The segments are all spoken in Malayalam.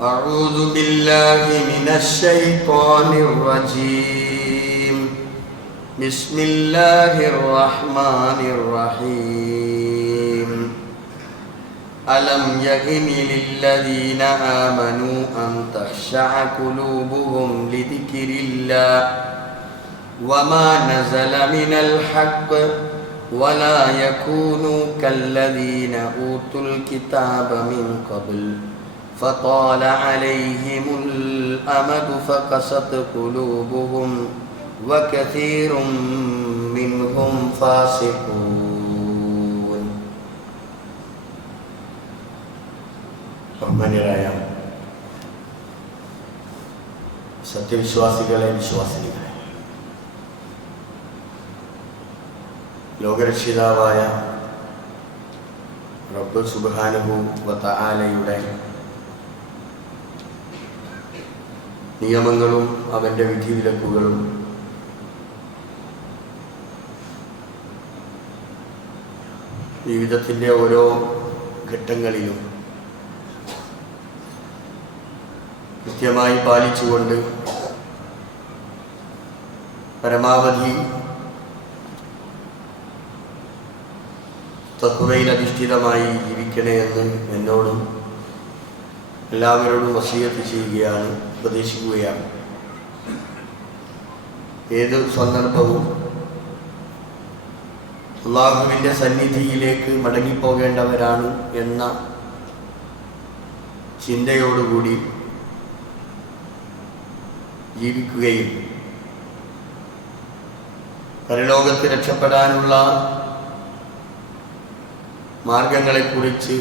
أعوذ بالله من الشيطان الرجيم. بسم الله الرحمن الرحيم. ألم يئن للذين آمنوا أن تخشع قلوبهم لذكر الله وما نزل من الحق ولا يكونوا كالذين أوتوا الكتاب من قبل فطال عليهم الأمد فقست قلوبهم وكثير منهم فاسقون. ബഹുമാന്യരായ സത്യവിശ്വാസികളെ, വിശ്വാസിനികളെ, ലോകരക്ഷിതാവായ റബ്ബ് സുബ്ഹാനഹു വ തആലയുടെ നിയമങ്ങളും അവൻ്റെ വിധിവിലക്കുകളും ജീവിതത്തിൻ്റെ ഓരോ ഘട്ടങ്ങളിലും കൃത്യമായി പാലിച്ചുകൊണ്ട് പരമാവധി തഖ്വയിൽ അധിഷ്ഠിതമായി ജീവിക്കണേ എന്ന് എന്നോടും എല്ലാവരോടും വസിയത്ത് ചെയ്യുകയാണ്, ഉപദേശിക്കുകയാണ്. ഏത് സന്ദർഭവും അല്ലാഹുവിൻ്റെ സന്നിധിയിലേക്ക് മടങ്ങിപ്പോകേണ്ടവരാണ് എന്ന ചിന്തയോടുകൂടി ജീവിക്കുകയും പരലോകത്ത് രക്ഷപ്പെടാനുള്ള മാർഗങ്ങളെക്കുറിച്ച്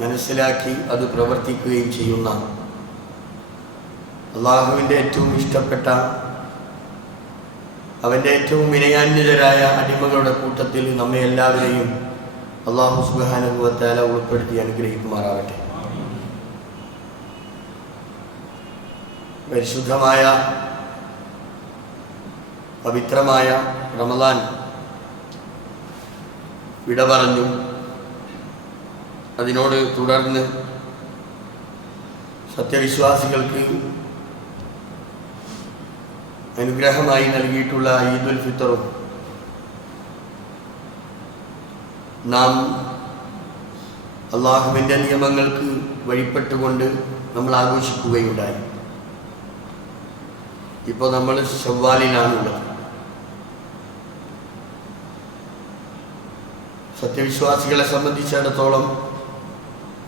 മനസ്സിലാക്കി അത് പ്രവർത്തിക്കുകയും ചെയ്യുന്ന അള്ളാഹുവിൻ്റെ ഏറ്റവും ഇഷ്ടപ്പെട്ട, അവൻ്റെ ഏറ്റവും വിനയാന്വിതരായ അടിമകളുടെ കൂട്ടത്തിൽ നമ്മെ എല്ലാവരെയും അല്ലാഹു സുബ്ഹാനഹു വ തആല ഉൾപ്പെടുത്തി അനുഗ്രഹിക്കുമാറാവട്ടെ. പരിശുദ്ധമായ പവിത്രമായ റമളാൻ വിട പറഞ്ഞു. അതിനോട് തുടർന്ന് സത്യവിശ്വാസികൾക്ക് അനുഗ്രഹമായി നൽകിയിട്ടുള്ള ഈദുൽ ഫിത്തറും നാം അള്ളാഹുവിൻ്റെ നിയമങ്ങൾക്ക് വഴിപ്പെട്ടുകൊണ്ട് നമ്മൾ ആഘോഷിക്കുകയുണ്ടായി. ഇപ്പോൾ നമ്മൾ ശവ്വാലിലാണുള്ളത്. സത്യവിശ്വാസികളെ സംബന്ധിച്ചിടത്തോളം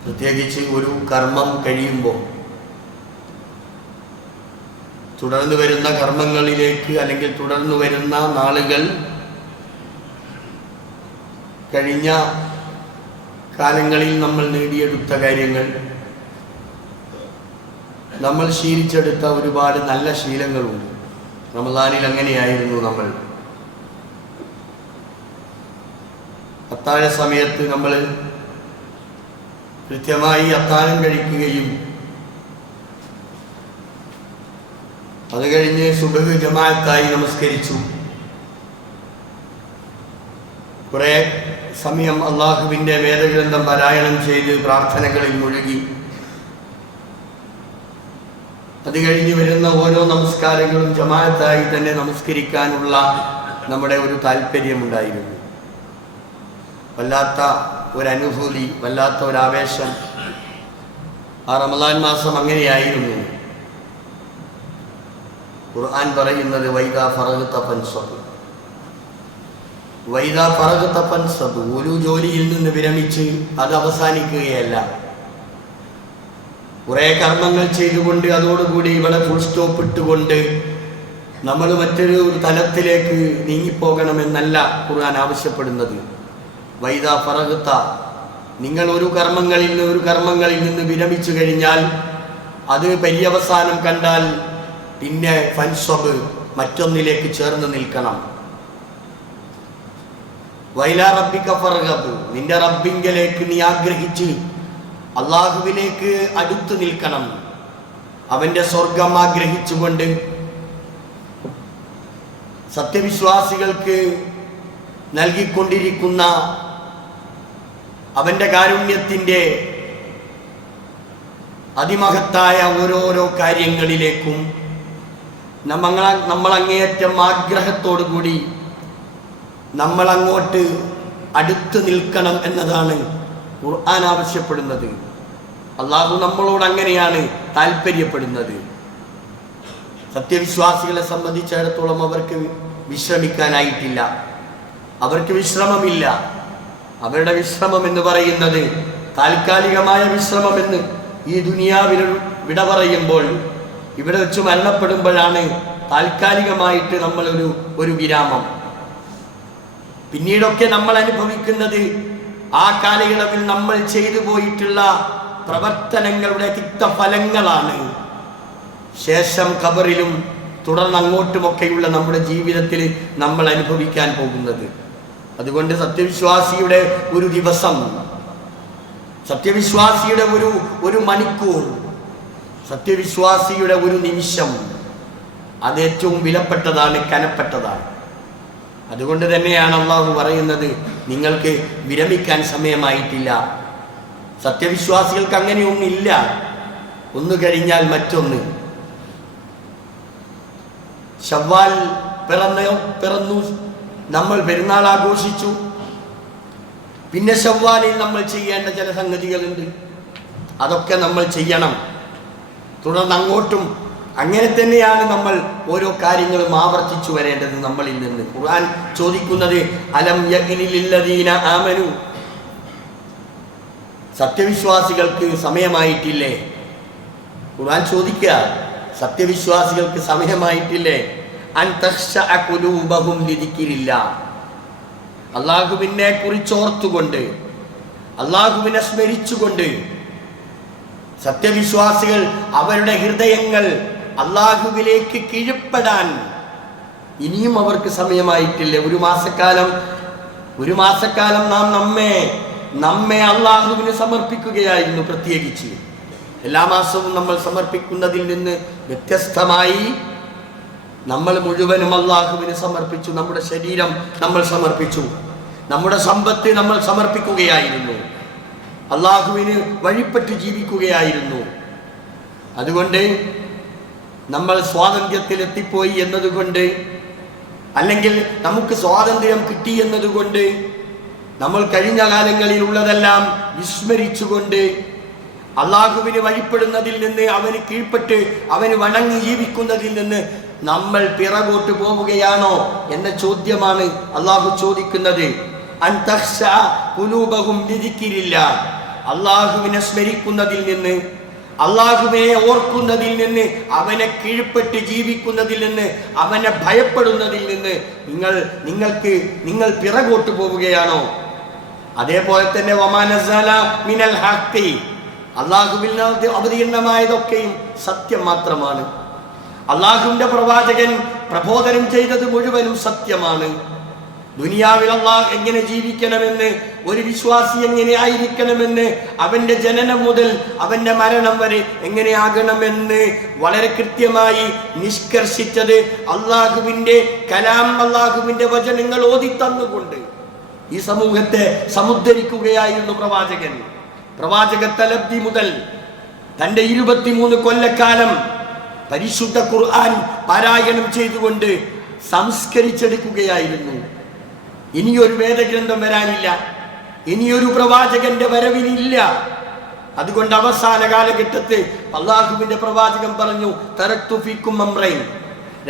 പ്രത്യേകിച്ച് ഒരു കർമ്മം കഴിയുമ്പോൾ തുടർന്നു വരുന്ന കർമ്മങ്ങളിലേക്ക് അല്ലെങ്കിൽ തുടർന്നു വരുന്ന നാളുകൾ കഴിഞ്ഞ കാലങ്ങളിൽ നമ്മൾ നേടിയെടുത്ത കാര്യങ്ങൾ, നമ്മൾ ശീലിച്ചെടുത്ത ഒരുപാട് നല്ല ശീലങ്ങളുണ്ട്. റമളാനിൽ അങ്ങനെയായിരുന്നു. നമ്മൾ അത്താഴ സമയത്ത് നമ്മൾ കൃത്യമായി അത്താഴം കഴിക്കുകയും അത് കഴിഞ്ഞ് സുബ്ഹ് ജമാഅത്തായി നമസ്കരിച്ചു. കുറേ സമയം അള്ളാഹുവിൻ്റെ വേദഗ്രന്ഥം പാരായണം ചെയ്ത് പ്രാർത്ഥനകളിൽ മുഴുകി. അത് കഴിഞ്ഞ് വരുന്ന ഓരോ നമസ്കാരങ്ങളും ജമാഅത്തായി തന്നെ നമസ്കരിക്കാനുള്ള നമ്മുടെ ഒരു താല്പര്യമുണ്ടായിരുന്നു. വല്ലാത്ത ഒരനുഭൂതി, വല്ലാത്ത ഒരാവേശം ആ റമളാൻ മാസം അങ്ങനെയായിരുന്നു. ഖുർആൻ പറയുന്നത് വൈദാ ഫറഗ്ത ഫൻസബ്, വൈദാ ഫറഗ്ത ഫൻസബ്, ഒരു ജോലിയിൽ നിന്ന് വിരമിച്ച് അത് അവസാനിക്കുകയല്ല. കുറേ കർമ്മങ്ങൾ ചെയ്തുകൊണ്ട് അതോടുകൂടി ഇവിടെ ഫുൾ സ്റ്റോപ്പ് ഇട്ടുകൊണ്ട് നമ്മൾ മറ്റൊരു തലത്തിലേക്ക് നീങ്ങിപ്പോകണമെന്നല്ല ഖുർആൻ ആവശ്യപ്പെടുന്നത്. വൈദാ ഫറഗ്ത, നിങ്ങൾ ഒരു കർമ്മങ്ങളിൽ നിന്ന് വിരമിച്ചു കഴിഞ്ഞാൽ അത് പര്യവസാനം കണ്ടാൽ പിന്നെ ഫൻസബ്, മറ്റൊന്നിലേക്ക് ചേർന്ന് നിൽക്കണം. വൈലാ റബ്ബിക ഫർഗബ്, നിന്റെ റബ്ബിങ്കലേക്ക് നീ ആഗ്രഹിച്ച് അള്ളാഹുവിലേക്ക് അടുത്തു നിൽക്കണം. അവൻ്റെ സ്വർഗം ആഗ്രഹിച്ചുകൊണ്ട് സത്യവിശ്വാസികൾക്ക് നൽകിക്കൊണ്ടിരിക്കുന്ന അവൻ്റെ കാരുണ്യത്തിൻ്റെ അതിമഹത്തായ ഓരോരോ കാര്യങ്ങളിലേക്കും നമ്മൾ അങ്ങേയറ്റം ആഗ്രഹത്തോടു കൂടി നമ്മൾ അങ്ങോട്ട് അടുത്ത് നിൽക്കണം എന്നതാണ് ഖുർആൻ ആവശ്യപ്പെടുന്നത്. അള്ളാഹു നമ്മളോട് അങ്ങനെയാണ് താല്പര്യപ്പെടുന്നത്. സത്യവിശ്വാസികളെ സംബന്ധിച്ചിടത്തോളം അവർക്ക് വിശ്രമിക്കാനായിട്ടില്ല, അവർക്ക് വിശ്രമമില്ല. അവരുടെ വിശ്രമം എന്ന് പറയുന്നത് താൽക്കാലികമായ വിശ്രമമെന്ന് ഈ ദുനിയാവിൽ വിട പറയുമ്പോൾ, ഇവിടെ വെച്ച് മരണപ്പെടുമ്പോഴാണ് താൽക്കാലികമായിട്ട് നമ്മൾ ഒരു വിരാമം. പിന്നീടൊക്കെ നമ്മൾ അനുഭവിക്കുന്നത് ആ കാലയളവിൽ നമ്മൾ ചെയ്തു പോയിട്ടുള്ള പ്രവർത്തനങ്ങളുടെ തിക്തഫലങ്ങളാണ്. ശേഷം ഖബറിലും തുടർന്ന് അങ്ങോട്ടുമൊക്കെയുള്ള നമ്മുടെ ജീവിതത്തിൽ നമ്മൾ അനുഭവിക്കാൻ പോകുന്നത്. അതുകൊണ്ട് സത്യവിശ്വാസിയുടെ ഒരു ദിവസം, സത്യവിശ്വാസിയുടെ ഒരു മണിക്കൂർ, സത്യവിശ്വാസിയുടെ ഒരു നിമിഷം, അത് ഏറ്റവും വിലപ്പെട്ടതാണ്, കനപ്പെട്ടതാണ്. അതുകൊണ്ട് തന്നെയാണ് അള്ളാഹു പറയുന്നത്, നിങ്ങൾക്ക് വിരമിക്കാൻ സമയമായിട്ടില്ല. സത്യവിശ്വാസികൾക്ക് അങ്ങനെയൊന്നില്ല, ഒന്ന് കഴിഞ്ഞാൽ മറ്റൊന്ന്. ശവ്വാൽ പിറന്നു, നമ്മൾ പെരുന്നാൾ ആഘോഷിച്ചു. പിന്നെ ശവ്വാലിൽ നമ്മൾ ചെയ്യേണ്ട ചില സംഗതികളുണ്ട്, അതൊക്കെ നമ്മൾ ചെയ്യണം. തുടർന്ന് അങ്ങോട്ടും അങ്ങനെ തന്നെയാണ് നമ്മൾ ഓരോ കാര്യങ്ങളും ആവർത്തിച്ചു വരേണ്ടത് നമ്മളിൽ നിന്ന്. ഖുർആൻ ചോദിക്കുന്നത് അലം യഗ്നിലില്ലദീന ആമനു, സത്യവിശ്വാസികൾക്ക് സമയമായിട്ടില്ലേ? ഖുർആൻ ചോദിക്കുക, സത്യവിശ്വാസികൾക്ക് സമയമായിട്ടില്ലേ? അൻ തഖ്ശഅ ഖുലൂബഹും ലിദിക്രില്ലാഹ്, അല്ലാഹുവിനെ കുറിച്ച് ഓർത്തുകൊണ്ട്, അല്ലാഹുവിനെ സ്മരിച്ചുകൊണ്ട് സത്യവിശ്വാസികൾ അവരുടെ ഹൃദയങ്ങൾ അല്ലാഹുവിലേക്ക് കീഴ്പ്പെടാൻ ഇനിയും അവർക്ക് സമയമായിട്ടില്ല. ഒരു മാസക്കാലം നാം നമ്മെ അല്ലാഹുവിന് സമർപ്പിക്കുകയായിരുന്നു. പ്രത്യേകിച്ച് എല്ലാ മാസവും നമ്മൾ സമർപ്പിക്കുന്നതിൽ നിന്ന് വ്യത്യസ്തമായി നമ്മൾ മുഴുവനും അല്ലാഹുവിന് സമർപ്പിച്ചു. നമ്മുടെ ശരീരം നമ്മൾ സമർപ്പിച്ചു, നമ്മുടെ സമ്പത്ത് നമ്മൾ സമർപ്പിക്കുകയായിരുന്നു, അല്ലാഹുവിന് വഴിപ്പെട്ട് ജീവിക്കുകയായിരുന്നു. അതുകൊണ്ട് നമ്മൾ സ്വാതന്ത്ര്യത്തിൽ എത്തിപ്പോയി എന്നതുകൊണ്ട്, അല്ലെങ്കിൽ നമുക്ക് സ്വാതന്ത്ര്യം കിട്ടി എന്നതുകൊണ്ട് നമ്മൾ കഴിഞ്ഞ കാലങ്ങളിൽ ഉള്ളതെല്ലാം വിസ്മരിച്ചുകൊണ്ട് അല്ലാഹുവിന് വഴിപ്പെടുന്നതിൽ നിന്ന്, അവന് കീഴ്പ്പെട്ട് അവന് വണങ്ങി ജീവിക്കുന്നതിൽ നിന്ന് നമ്മൾ പിറകോട്ട് പോവുകയാണോ എന്ന ചോദ്യമാണ് അല്ലാഹു ചോദിക്കുന്നത്. അൻ തഖ്ശഅ ഖുലൂബഹും ലിദിക്രില്ലാഹ്, അല്ലാഹുവിനെ സ്മരിക്കുന്നതിൽ നിന്ന്, അല്ലാഹുവിനെ ഓർക്കുന്നതിൽ നിന്ന്, അവനെ കീഴ്പ്പെട്ട് ജീവിക്കുന്നതിൽ നിന്ന്, അവനെ ഭയപ്പെടുന്നതിൽ നിന്ന് നിങ്ങൾ പിറകോട്ട് പോവുകയാണോ? അതേപോലെ തന്നെ വമാ നസല മിനൽ ഹഖി, അല്ലാഹുവിൽ നിന്ന് അവതീർണമായതൊക്കെയും സത്യം മാത്രമാണ്. അല്ലാഹുവിന്റെ പ്രവാചകൻ പ്രബോധനം ചെയ്തത് മുഴുവനും സത്യമാണ്. ദുനിയാവിൽ അല്ലാഹ് എങ്ങനെ ജീവിക്കണമെന്ന്, ഒരു വിശ്വാസി എങ്ങനെ ആയിരിക്കണമെന്ന്, അവന്റെ ജനനം മുതൽ അവന്റെ മരണം വരെ എങ്ങനെയാകണമെന്ന് വളരെ കൃത്യമായി നിഷ്കർഷിച്ചത് അല്ലാഹുവിന്റെ കലാം, അല്ലാഹുവിന്റെ വചനങ്ങൾ ഓതിത്തന്നുകൊണ്ട് ഈ സമൂഹത്തെ സമുദ്ധരിക്കുകയായിരുന്നു പ്രവാചകൻ. പ്രവാചകത്വലബ്ധി മുതൽ തന്റെ 23 കൊല്ലക്കാലം പരിശുദ്ധ ഖുർആൻ പാരായണം ചെയ്തുകൊണ്ട് സംസ്കരിച്ചെടുക്കുകയായിരുന്നു. ഇനിയൊരു വേദഗ്രന്ഥം വരാനില്ല, ഇനിയൊരു പ്രവാചകന്റെ വരവിനില്ല. അതുകൊണ്ട് അവസാന കാലഘട്ടത്തിൽ അല്ലാഹുവിന്റെ പ്രവാചകൻ പറഞ്ഞു, തറക്തു ഫീക്കും അംറൈൻ,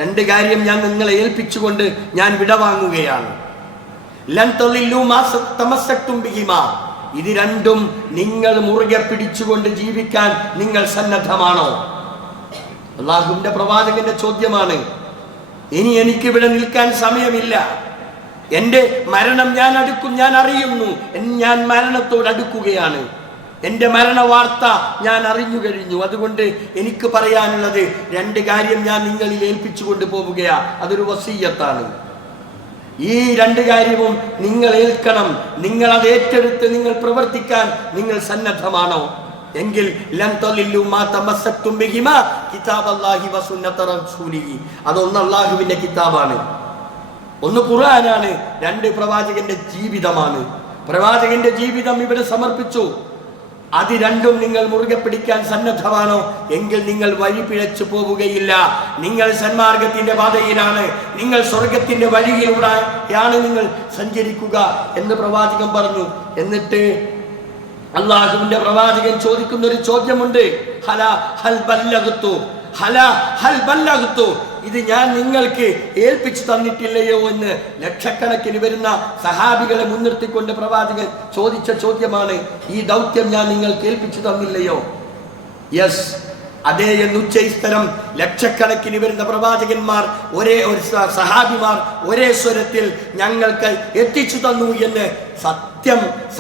2 കാര്യം ഞാൻ നിങ്ങളെ ഏൽപ്പിച്ചുകൊണ്ട് ഞാൻ വിടവാങ്ങുകയാണ്. ലൻ തളില്ലു മാ തമസ്സക്തും ബിഹിമാ, ഇത് രണ്ടും നിങ്ങൾ മുറുകെ പിടിച്ചുകൊണ്ട് ജീവിക്കാൻ നിങ്ങൾ സന്നദ്ധമാണോ? അല്ലാഹുവിന്റെ പ്രവാചകന്റെ ചോദ്യമാണ്. ഇനി എനിക്കിവിടെ നിൽക്കാൻ സമയമില്ല, എൻ്റെ മരണം ഞാൻ അറിയുന്നു, ഞാൻ മരണത്തോട് അടുക്കുകയാണ്, എൻ്റെ മരണ വാർത്ത ഞാൻ അറിഞ്ഞു കഴിഞ്ഞു. അതുകൊണ്ട് എനിക്ക് പറയാനുള്ളത് 2 കാര്യം ഞാൻ നിങ്ങളിൽ ഏൽപ്പിച്ചുകൊണ്ട് പോവുകയാ. അതൊരു വസീയത്താണ്. ഈ 2 കാര്യവും നിങ്ങൾ ഏൽക്കണം. നിങ്ങൾ അത് ഏറ്റെടുത്ത് നിങ്ങൾ പ്രവർത്തിക്കാൻ നിങ്ങൾ സന്നദ്ധമാണോ? എങ്കിൽ ലൻ തളില്ലു മാ തമസ്സക്തും ബിഹിമാ കിതാബല്ലാഹി വസുന്നത റസൂലിഹി, അതൊന്ന് അല്ലാഹുവിന്റെ കിതാബാണ്, ഒന്ന് ഖുർആനാണ്, 2 പ്രവാചകന്റെ ജീവിതമാണ്. പ്രവാചകന്റെ ജീവിതം ഇവിടെ സമർപ്പിച്ചു. അത് രണ്ടും നിങ്ങൾ മുറുകെ പിടിക്കാൻ സന്നദ്ധമാണോ എങ്കിൽ നിങ്ങൾ വഴി പിഴച്ചു പോവുകയില്ല. നിങ്ങൾ സന്മാർഗത്തിന്റെ പാതയിലാണ്, നിങ്ങൾ സ്വർഗത്തിന്റെ വഴിയിലൂടെയാണ് നിങ്ങൾ സഞ്ചരിക്കുക എന്ന് പ്രവാചകൻ പറഞ്ഞു. എന്നിട്ട് അള്ളാഹുവിന്റെ പ്രവാചകൻ ചോദിക്കുന്ന ഒരു ചോദ്യമുണ്ട്, ഇത് ഞാൻ നിങ്ങൾക്ക് ഏൽപ്പിച്ചു തന്നിട്ടില്ലയോ എന്ന് ലക്ഷക്കണക്കിന് വരുന്ന സഹാബികളെ മുൻനിർത്തിക്കൊണ്ട് പ്രവാചകൻ ചോദിച്ച ചോദ്യമാണ്. ഈ ദൗത്യം ഞാൻ നിങ്ങൾക്ക് ഏൽപ്പിച്ചു തന്നില്ലയോ? യെസ്, അതേ എന്ന് ഉച്ചസ്ഥലം ലക്ഷക്കണക്കിന് വരുന്ന പ്രവാചകന്മാർ സഹാബിമാർ ഒരേ സ്വരത്തിൽ ഞങ്ങൾക്ക് എത്തിച്ചു തന്നു എന്ന്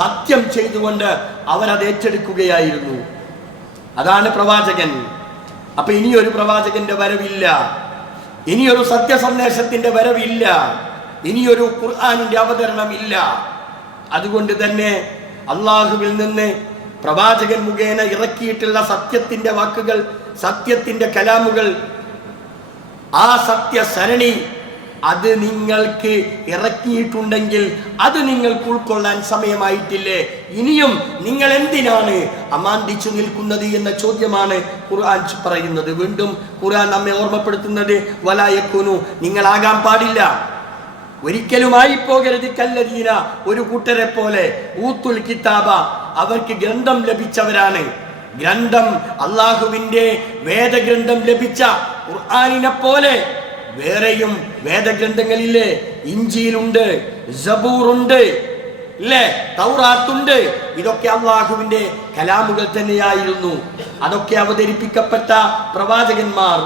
സത്യം ചെയ്തുകൊണ്ട് അവരത് ഏറ്റെടുക്കുകയായിരുന്നു. അതാണ് പ്രവാചകൻ. അപ്പൊ ഇനിയൊരു പ്രവാചകന്റെ വരവില്ല, ഇനിയൊരു സത്യസന്ദേശത്തിന്റെ വരവില്ല, ഇനിയൊരു ഖുർആനിന്റെ അവതരണമില്ല. അതുകൊണ്ട് തന്നെ അള്ളാഹുവിൽ നിന്ന് പ്രവാചകൻ മുഖേന ഇറക്കിയിട്ടുള്ള സത്യത്തിന്റെ വാക്കുകൾ, സത്യത്തിന്റെ കലാമുകൾ, ആ സത്യസരണി അത് നിങ്ങൾക്ക് ഇറക്കിയിട്ടുണ്ടെങ്കിൽ അത് നിങ്ങൾക്ക് ഉൾക്കൊള്ളാൻ സമയമായിട്ടില്ലേ? ഇനിയും നിങ്ങൾ എന്തിനാണ് അമാന്തിച്ചു നിൽക്കുന്നത് എന്ന ചോദ്യമാണ് ഖുർആൻ പറയുന്നത്. വീണ്ടും ഖുർആൻ നമ്മെ ഓർമ്മപ്പെടുത്തുന്നത് വലായക്കുനു, നിങ്ങളാകാൻ പാടില്ല, ഒരിക്കലുമായി പോകരുത് കല്ലദീന, ഒരു കൂട്ടരെ പോലെ ഊത്തുൽ കിതാബ, അവർക്ക് ഗ്രന്ഥം ലഭിച്ചവരാണ്. ഗ്രന്ഥം അള്ളാഹുവിന്റെ വേദഗ്രന്ഥം ലഭിച്ച ഖുർആനിനെ പോലെ വേറെയും വേദഗ്രന്ഥങ്ങളില്ലേ? ഇഞ്ചീലുണ്ട്, സബൂറുണ്ട്, ഇല്ലേ, തൗറാത്തുണ്ട്. ഇതൊക്കെ അള്ളാഹുവിന്റെ കലാമുകൾ തന്നെയായിരുന്നു. അതൊക്കെ അവതരിപ്പിക്കപ്പെട്ട പ്രവാചകന്മാർ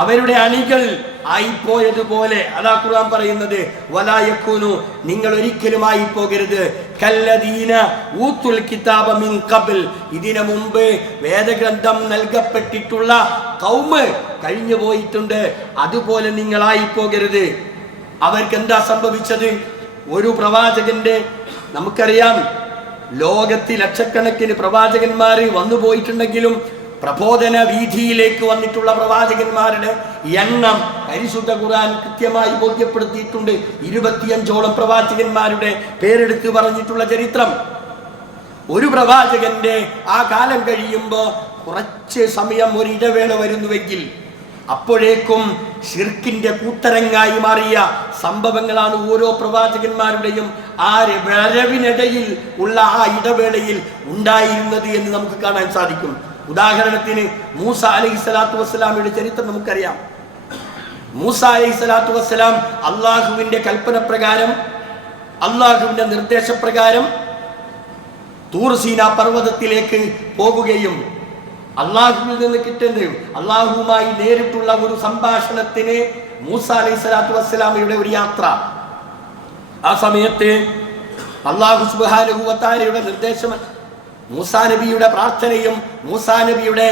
അവരുടെ അണികൾ ആയിപ്പോയതുപോലെ അതാ ഖുർആൻ പറയുന്നത്, വലായകൂനു, നിങ്ങൾ ഒരിക്കലും ആയി പോകരുത് കല്ലദീന ഊത്തുൽ കിതാബ മിൻ ഖബൽ, ഇതിനു മുമ്പ് വേദഗ്രന്ഥം നൽകപ്പെട്ടിട്ടുള്ള ഖൗമ് കഴിഞ്ഞു പോയിട്ടുണ്ട്, അതുപോലെ നിങ്ങളായി പോകരുത്. അവർക്ക് എന്താ സംഭവിച്ചത്? ഒരു പ്രവാചകന്റെ, നമുക്കറിയാം ലോകത്തിൽ ലക്ഷക്കണക്കിന് പ്രവാചകന്മാർ വന്നു പോയിട്ടുണ്ടെങ്കിലും പ്രബോധന വീതിയിലേക്ക് വന്നിട്ടുള്ള പ്രവാചകന്മാരുടെ എണ്ണം പരിശുദ്ധ ഖുർആൻ കൃത്യമായി ബോധ്യപ്പെടുത്തിയിട്ടുണ്ട്. 25ഓളം പ്രവാചകന്മാരുടെ പേരെടുത്ത് പറഞ്ഞിട്ടുള്ള ചരിത്രം. ഒരു പ്രവാചകന്റെ ആ കാലം കഴിയുമ്പോൾ കുറച്ച് സമയം ഒരു ഇടവേള വരുന്നുവെങ്കിൽ അപ്പോഴേക്കും ശിർക്കിന്റെ കൂത്തരങ്ങായി മാറിയ സംഭവങ്ങളാണ് ഓരോ പ്രവാചകന്മാരുടെയും ആ വരവിനിടയിൽ ഉള്ള ആ ഇടവേളയിൽ ഉണ്ടായിരുന്നത് എന്ന് നമുക്ക് കാണാൻ സാധിക്കും. ഉദാഹരണത്തിന് മൂസ അലൈഹിസ്സലാത്തു വസ്സലാമിയുടെ ചരിത്രം നമുക്കറിയാം. മൂസ അലൈഹിസ്സലാത്തു വസ്സലാം അള്ളാഹുവിന്റെ കൽപ്പന പ്രകാരം, അള്ളാഹുവിന്റെ നിർദ്ദേശപ്രകാരം തൂർ സീന പർവ്വതത്തിലേക്ക് പോകുകയും അള്ളാഹുവിൽ നിന്ന് കിട്ടുന്ന അള്ളാഹുവുമായി നേരിട്ടുള്ള ഒരു സംഭാഷണത്തിന് മൂസ അലൈഹിസ്സലാത്തു വസ്സലാമയുടെ ഒരു യാത്ര. ആ സമയത്ത് അള്ളാഹു സുബ്ഹാനഹു വ തആലയുടെ നിർദ്ദേശം, മൂസാ നബിയുടെ പ്രാർത്ഥനയും മൂസാ നബിയുടെ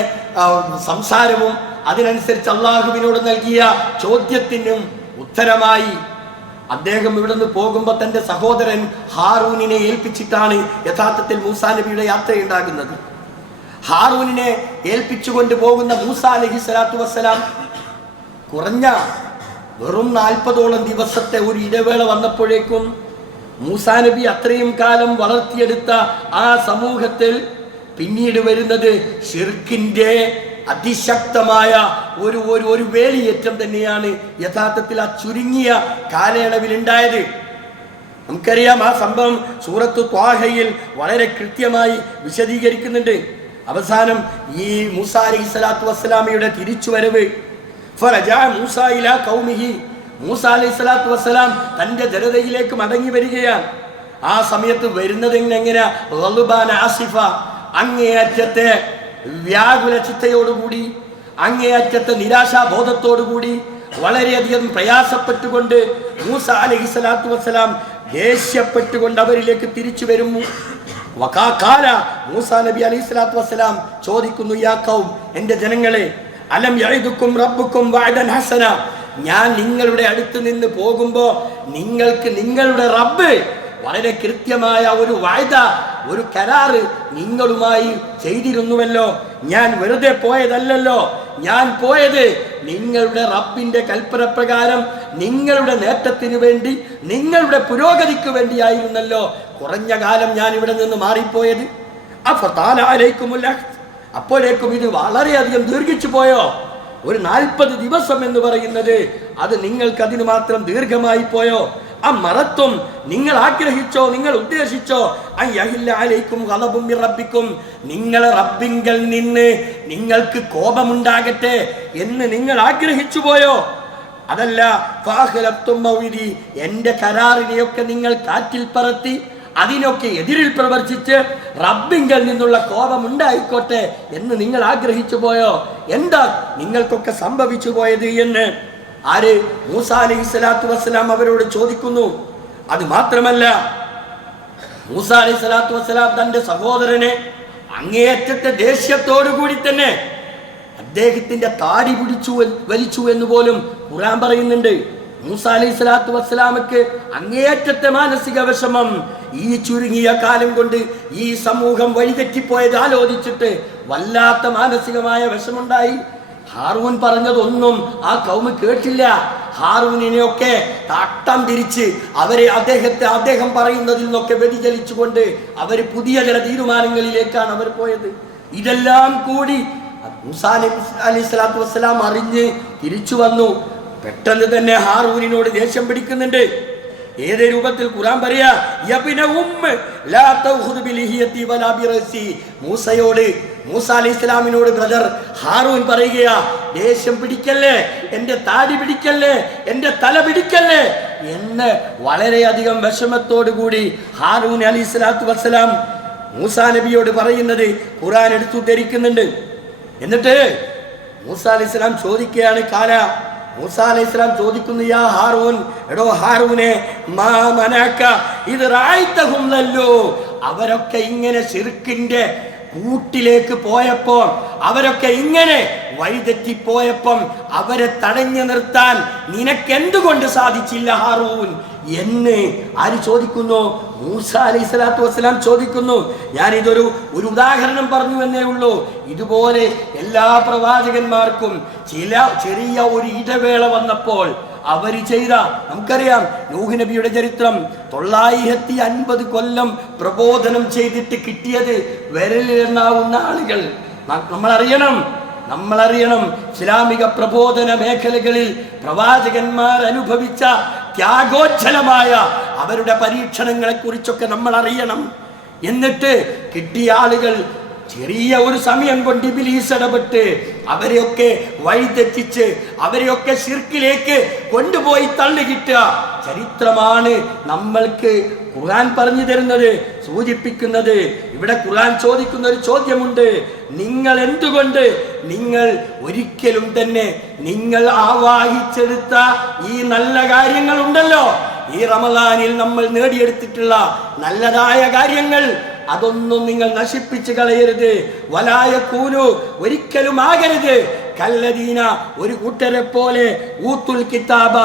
സംസാരവും അതിനനുസരിച്ച് അള്ളാഹുവിനോട് നൽകിയ ചോദ്യത്തിനും ഉത്തരമായി അദ്ദേഹം ഇവിടുന്ന് പോകുമ്പോൾ തന്റെ സഹോദരൻ ഹാറൂനിനെ ഏൽപ്പിച്ചിട്ടാണ് യഥാർത്ഥത്തിൽ മൂസാ നബിയുടെ യാത്രയുണ്ടാകുന്നത്. ഹാറൂനിനെ ഏൽപ്പിച്ചുകൊണ്ട് പോകുന്ന മൂസ അലൈഹിസ്സലാത്തു വസ്സലാം കുറഞ്ഞ വെറും 40ഓളം ദിവസത്തെ ഒരു ഇടവേള വന്നപ്പോഴേക്കും മൂസാ നബി അത്രയും കാലം വളർത്തിയെടുത്ത ആ സമൂഹത്തിൽ പിന്നീട് വരുന്നത് ശിർക്കിന്റെ അതിശക്തമായ ഒരു വേലിയേറ്റം തന്നെയാണ് യഥാർത്ഥത്തിൽ ആ ചുരുങ്ങിയ കാലയളവിൽ ഉണ്ടായത്. നമുക്കറിയാം ആ സംഭവം സൂറത്തു ത്വാഹയിൽ വളരെ കൃത്യമായി വിശദീകരിക്കുന്നുണ്ട്. അവസാനം ഈ മൂസ അലൈഹിസ്സലാത്തു വസ്സലാമയുടെ തിരിച്ചുവരവ്, ഫറജഅ മൂസ ഇലാ ഖൗമിഹി, മൂസ അലൈഹിസ്സലാത്തു വസ്സലാം തന്റെ ജനതയിലേക്ക് മടങ്ങി വരികയാണ്. ആ സമയത്ത് വരുന്നത് എങ്ങനെ? ഗളുബാന ആസിഫ, അങ്ങേയറ്റത്തെ വ്യാകുല ചിത്തയോടുകൂടി, അങ്ങേയറ്റത്തെ നിരാശാബോധത്തോടുകൂടി, വളരെയധികം പ്രയാസപ്പെട്ടുകൊണ്ട് മൂസ അലൈഹിസ്സലാത്തു വസ്സലാം ദേഷ്യപ്പെട്ടുകൊണ്ട് അവരിലേക്ക് തിരിച്ചു വരുന്നു. വഖാല, മൂസ നബി അലൈഹിസ്സലാത്തു വസ്സലാം ചോദിക്കുന്നു, യാ ഖൗം, എൻ്റെ ജനങ്ങളെ, അലം യഇദുക്കും റബ്ബുക്കും വഅദൻ ഹസന, ഞാൻ നിങ്ങളുടെ അടുത്ത് നിന്ന് പോകുമ്പോൾ നിങ്ങൾക്ക് നിങ്ങളുടെ റബ്ബ് വളരെ കൃത്യമായ ഒരു വഅദ, ഒരു കരാറ് നിങ്ങളുമായി ചെയ്തിരുന്നുവല്ലോ. ഞാൻ വെറുതെ പോയതല്ലല്ലോ, ഞാൻ പോയത് നിങ്ങളുടെ റബ്ബിന്റെ കൽപ്പന പ്രകാരം നിങ്ങളുടെ നേട്ടത്തിന് വേണ്ടി, നിങ്ങളുടെ പുരോഗതിക്ക് വേണ്ടിയായിരുന്നല്ലോ കുറഞ്ഞ കാലം ഞാൻ ഇവിടെ നിന്ന് മാറിപ്പോയത്. അപ്പോഴേക്കും ഇത് വളരെയധികം ദീർഘിച്ചു പോയോ? ഒരു 40 ദിവസം എന്ന് പറയുന്നത് അത് നിങ്ങൾക്ക് അതിന് മാത്രം ദീർഘമായി പോയോ? ആ മറത്തും നിങ്ങൾ ആഗ്രഹിച്ചോ, നിങ്ങൾ ഉദ്ദേശിച്ചോ റബ്ബിക്കും, നിങ്ങളെ റബ്ബിങ്കൽ നിന്ന് നിങ്ങൾക്ക് കോപമുണ്ടാകട്ടെ എന്ന് നിങ്ങൾ ആഗ്രഹിച്ചു പോയോ? അതല്ല എന്റെ കരാറിനെയൊക്കെ നിങ്ങൾ കാറ്റിൽ പറത്തി അതിനൊക്കെ എതിരിൽ പ്രവർത്തിച്ച് റബ്ബിങ്കൽ നിന്നുള്ള കോപം ഉണ്ടായിക്കോട്ടെ എന്ന് നിങ്ങൾ ആഗ്രഹിച്ചു പോയോ? എന്താ നിങ്ങൾക്കൊക്കെ സംഭവിച്ചു പോയത് എന്ന് ആര്? മൂസ അലൈഹിസ്സലാത്തു വസ്സലാം അവരോട് ചോദിക്കുന്നു. അത് മാത്രമല്ല, മൂസ അലൈഹിസ്സലാത്തു വസ്സലാം തന്റെ സഹോദരനെ അങ്ങേയറ്റത്തെ ദേഷ്യത്തോടു കൂടി തന്നെ അദ്ദേഹത്തിന്റെ താടി വലിച്ചു എന്ന് പോലും ഖുർആൻ പറയുന്നുണ്ട്. മൂസ അലൈഹിസ്സലാത്തു വസ്സലാമക്ക് അങ്ങേയറ്റത്തെ മാനസിക വിഷമം. ഈ ചുരുങ്ങിയ കാലം കൊണ്ട് ഈ സമൂഹം വഴിതെറ്റിപ്പോയത് ആലോചിച്ചിട്ട് വല്ലാത്ത മാനസികമായ വിഷമുണ്ടായി. ഹാറൂൻ പറഞ്ഞതൊന്നും ആ കൗമ് കേട്ടില്ല. ഹാറൂനിനെയൊക്കെ തട്ടം തിരിച്ച് അദ്ദേഹം പറയുന്നതിൽ നിന്നൊക്കെ വ്യതിചലിച്ചുകൊണ്ട് അവർ പുതിയ ചില തീരുമാനങ്ങളിലേക്കാണ് അവർ പോയത്. ഇതെല്ലാം കൂടി മൂസാ അലൈഹിസ്സലാത്തു വസ്സലാം അറിഞ്ഞ് തിരിച്ചു വന്നു. പെട്ടെന്ന് തന്നെ ഹാറൂനിനോട് ദേഷ്യം പിടിക്കുന്നുണ്ട്. ഏതേ രൂപത്തിൽ ഖുർആൻ പറയാ, മൂസയോട്, മൂസ അലൈഹിസ്സലാമിനോട് ബ്രദർ ഹാറൂൻ പറയുകയാ, ദേഷ്യം പിടിക്കല്ലേ, എന്റെ താടി പിടിക്കല്ലേ, എന്റെ തല പിടിക്കല്ലേ എന്ന് വളരെയധികം വിഷമത്തോടു കൂടി ഹാറൂൻ അലൈഹിസ്സലാത്തു വസ്സലാം മൂസാ നബിയോട് പറയുന്നത് ഖുർആൻ എടുത്തുദ്ധരിക്കുന്നുണ്ട്. എന്നിട്ട് മൂസ അലൈഹിസ്സലാം ചോദിക്കുകയാണ്, മൂസ അലൈഹിസ്സലാം ചോദിക്കുന്നു, യാ ഹാറൂൻ, എടോ ഹാറൂനെ, മാ മനഅക ഇത് റഅയ്തഹും ലല്ലു, അവരൊക്കെ ഇങ്ങനെ ശിർക്കിന്റെ കൂട്ടിലേക്ക് പോയപ്പോ, അവരൊക്കെ ഇങ്ങനെ വഴിതെറ്റിപ്പോയപ്പം അവരെ തടഞ്ഞു നിർത്താൻ നിനക്കെന്തുകൊണ്ട് സാധിച്ചില്ല ഹാറൂൻ എന്ന് ആര് ചോദിക്കുന്നു? മൂസ അലൈഹിസ്സലാത്തു വസ്സലാം ചോദിക്കുന്നു. ഞാനിതൊരു ഉദാഹരണം പറഞ്ഞു എന്നേ ഉള്ളൂ. ഇതുപോലെ എല്ലാ പ്രവാചകന്മാർക്കും ചെറിയ ഒരു ഇടവേള വന്നപ്പോൾ അവർ ചെയ്ത, നമുക്കറിയാം നൂഹ് നബിയുടെ ചരിത്രം, 950 കൊല്ലം പ്രബോധനം ചെയ്തിട്ട് കിട്ടിയത് വിരലിലെണ്ണാവുന്ന ആളുകൾ. നമ്മളറിയണം ഇസ്ലാമിക പ്രബോധന മേഖലകളിൽ പ്രവാചകന്മാർ അനുഭവിച്ച ത്യാഗോജ്ജലമായ അവരുടെ പരീക്ഷണങ്ങളെ കുറിച്ചൊക്കെ നമ്മൾ അറിയണം. എന്നിട്ട് കിട്ടിയ ആളുകൾ ചെറിയ ഒരു സമയം കൊണ്ട് ഇബ്ലീസ് ഇടപെട്ട് അവരെയൊക്കെ വഴിതെറ്റിച്ച് അവരെയൊക്കെ ശിർക്കിലേക്ക് കൊണ്ടുപോയി തള്ളിക്കിട്ടുക ചരിത്രമാണ് നമ്മൾക്ക് ഖുർആൻ പറഞ്ഞു തരുന്നത്, സൂചിപ്പിക്കുന്നത്. ഇവിടെ ഖുർആൻ ചോദിക്കുന്ന ഒരു ചോദ്യമുണ്ട്, നിങ്ങൾ എന്തുകൊണ്ട് നിങ്ങൾ ഒരിക്കലും തന്നെ നിങ്ങൾ ആവാഹിച്ചെടുത്ത ഈ നല്ല കാര്യങ്ങൾ ഉണ്ടല്ലോ, ഈ റമദാനിൽ നമ്മൾ നേടിയെടുത്തിട്ടുള്ള നല്ലതായ കാര്യങ്ങൾ, അതൊന്നും നിങ്ങൾ നശിപ്പിച്ചു കളയരുത്. വലായകൂനു, ഒരിക്കലും ആകരുത് കല്ലദീന, ഒരു കൂട്ടരെ പോലെ, ഊത്തുൽ കിതാബ,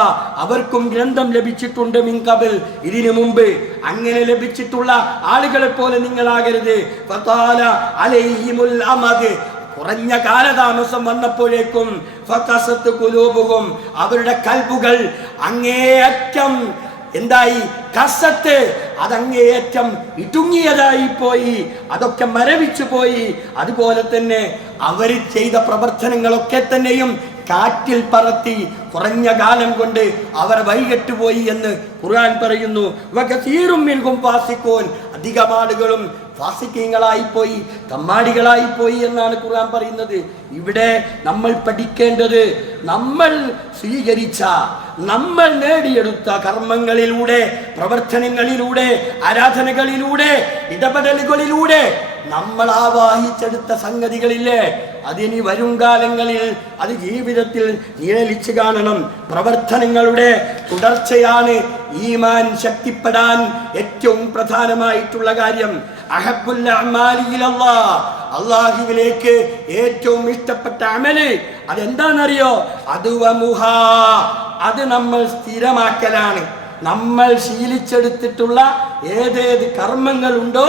അവർക്കും ഗ്രന്ഥം ലഭിച്ചിട്ടുണ്ട്, മിൻ ഖബൽ, ഇതിനു മുമ്പ് അങ്ങനെ ലഭിച്ചിട്ടുള്ള ആളുകളെ പോലെ നിങ്ങളാകരുത്. ഫതാല അലൈഹിമുൽ അമദ്, കുറഞ്ഞ കാലതാമസം വന്നപ്പോഴേക്കും ഫഖസത്ത് ഖുലൂബുഹും, അവരുടെ കൽബുകൾ അങ്ങേയറ്റം എന്തായി? കസത്ത്, അതങ്ങേയറ്റം ഇടുങ്ങിയതായി പോയി, അതൊക്കെ മരവിച്ചു പോയി. അതുപോലെ തന്നെ അവർ ചെയ്ത പ്രവർത്തനങ്ങളൊക്കെ തന്നെയും കാറ്റിൽ പറത്തി കുറഞ്ഞ കാലം കൊണ്ട് അവർ വഴികെട്ടുപോയി എന്ന് ഖുർആൻ പറയുന്നു. വകസീറും മിൻഹും ഫാസിഖൂൻ, അധികം ആളുകളും ഫാസിഖീങ്ങളായിപ്പോയി, തമ്മാടികളായിപ്പോയി എന്നാണ് ഖുർആൻ പറയുന്നത്. ഇവിടെ നമ്മൾ പഠിക്കേണ്ടത്, നമ്മൾ സ്വീകരിച്ച, നമ്മൾ നേടിയെടുത്ത കർമ്മങ്ങളിലൂടെ, പ്രവർത്തനങ്ങളിലൂടെ, ആരാധനകളിലൂടെ, ഇടപെടലുകളിലൂടെ നമ്മൾ ആവാഹിച്ചെടുത്ത സംഗതികളില്ലേ, അതിനി വരും കാലങ്ങളിൽ അത് ജീവിതത്തിൽ നിഴലിച്ചു കാണണം. പ്രവർത്തനങ്ങളുടെ തുടർച്ചയാണ് ഈമാൻ ശക്തിപ്പെടാൻ ഏറ്റവും പ്രധാനമായിട്ടുള്ള കാര്യം. അഹബ്ബുൽ അഅ്മാലി ഇലല്ലാഹ്, അല്ലാഹുവിലേക്ക് ഏറ്റവും ഇഷ്ടപ്പെട്ട അമല് അതെന്താണെന്നറിയോ? അതുവമുഹാ, അത് നമ്മൾ സ്ഥിരമാക്കലാണ്. നമ്മൾ ശീലിച്ചെടുത്തിട്ടുള്ള ഏതേത് കർമ്മങ്ങളുണ്ടോ,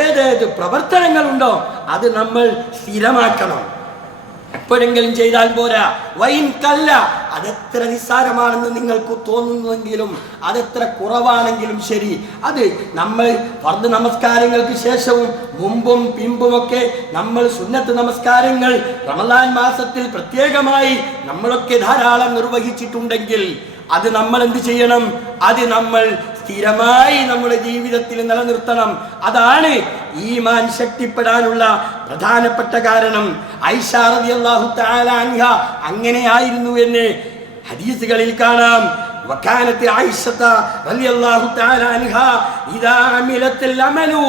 ഏതേത് പ്രവർത്തനങ്ങളുണ്ടോ, അത് നമ്മൾ സ്ഥിരമാക്കണം. എപ്പോഴെങ്കിലും ചെയ്താൽ പോരാ. വൈൻ കല്ല, അതെത്ര നിസ്സാരമാണെന്ന് നിങ്ങൾക്ക് തോന്നുന്നുവെങ്കിലും, അതെത്ര കുറവാണെങ്കിലും ശരി, അത് നമ്മൾ ഫർദ് നമസ്കാരങ്ങൾക്ക് ശേഷവും മുമ്പും പിമ്പുമൊക്കെ നമ്മൾ സുന്നത്ത് നമസ്കാരങ്ങൾ റമദാൻ മാസത്തിൽ പ്രത്യേകമായി നമ്മളൊക്കെ ധാരാളം നിർവഹിച്ചിട്ടുണ്ടെങ്കിൽ അത് നമ്മൾ എന്ത് ചെയ്യണം? അത് നമ്മൾ സ്ഥിരമായി നമ്മുടെ ജീവിതത്തിൽ നിലനിർത്തണം. അതാണ് ഈമാൻ ശക്തിപ്പെടാനുള്ള പ്രധാനപ്പെട്ട കാരണം. ആയിഷ റളിയല്ലാഹു തആല അൻഹ അങ്ങനെയായിരുന്നു എന്ന് ഹദീസുകളിൽ കാണാം. വകാനത്ത് ആയിഷത റളിയല്ലാഹു തആല അൻഹ ഇദാ അമിലത്തിൽ അമലു,